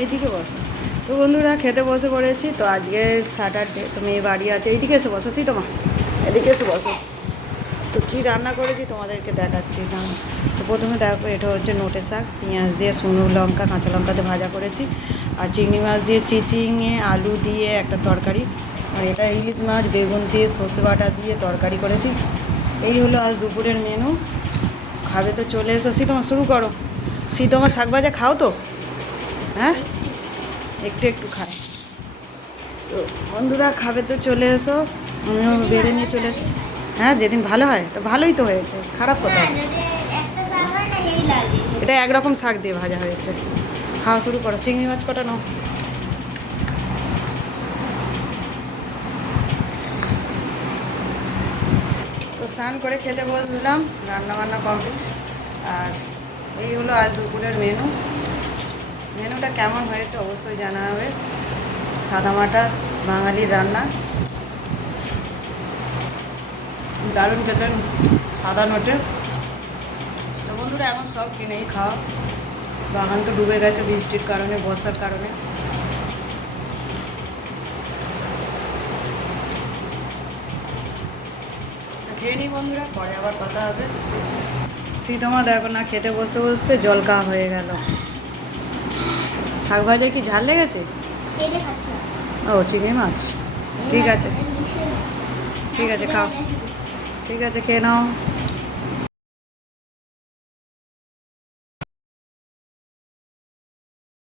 এইদিকে বসো। তো বন্ধুরা খেতে বসে পড়েছি। তো আজকে স্যাটারডে, তো মেয়ে বাড়ি আছে। এইদিকে এসে বসো, তোমা এদিকে এসে বসো। তো কী রান্না করেছি তোমাদেরকে দেখাচ্ছি না। তো প্রথমে দেখো, এটা হচ্ছে নোটে শাক, পেঁয়াজ দিয়ে, শুকনো লঙ্কা, কাঁচা লঙ্কাতে ভাজা করেছি। আর চিংড়ি মাছ দিয়ে চিচিঙে আলু দিয়ে একটা তরকারি। আর এটা ইলিশ মাছ বেগুন দিয়ে সর্ষে বাটা দিয়ে তরকারি করেছি। এই হলো আজ দুপুরের মেনু। খাবে তো চলে এসো। তোমা শুরু করো। তোমার শাক ভাজা খাও তো? হ্যাঁ, একটু একটু খায়। তো বন্ধুরা খাবে তো চলে এসো। আমিও বেড়ে নিয়ে চলে এসো। হ্যাঁ, যেদিন ভালো হয় তো ভালোই তো হয়েছে, খারাপ কোথায়? এটা একরকম শাক দিয়ে ভাজা হয়েছে। খাওয়া শুরু করো। চিংড়ি মাছ কটা নাও। তো স্নান করে খেতে বসলাম, রান্নাবান্না কমপ্লিট। আর এই হলো আজ দুপুরের মেনু। মেনুটা কেমন হয়েছে অবশ্যই জানাবে। সাদামাটা বাঙালির রান্না, দারুণ খেতেন সাদা নোটে। তো বন্ধুরা এখন সব কিনেই খাওয়া। বাগান তো ডুবে গেছে বৃষ্টির কারণে, বর্ষার কারণে। খেয়ে নিই বন্ধুরা, পরে আবার কথা হবে। তোমা দেখো না, খেতে বসতে বসতে জল খাওয়া হয়ে গেল। শাক ভাজায় কি ঝাল লেগেছে? ও চিংড়ি মাছ। ঠিক আছে, ঠিক আছে, খাও। ঠিক আছে, খেয়ে নাও।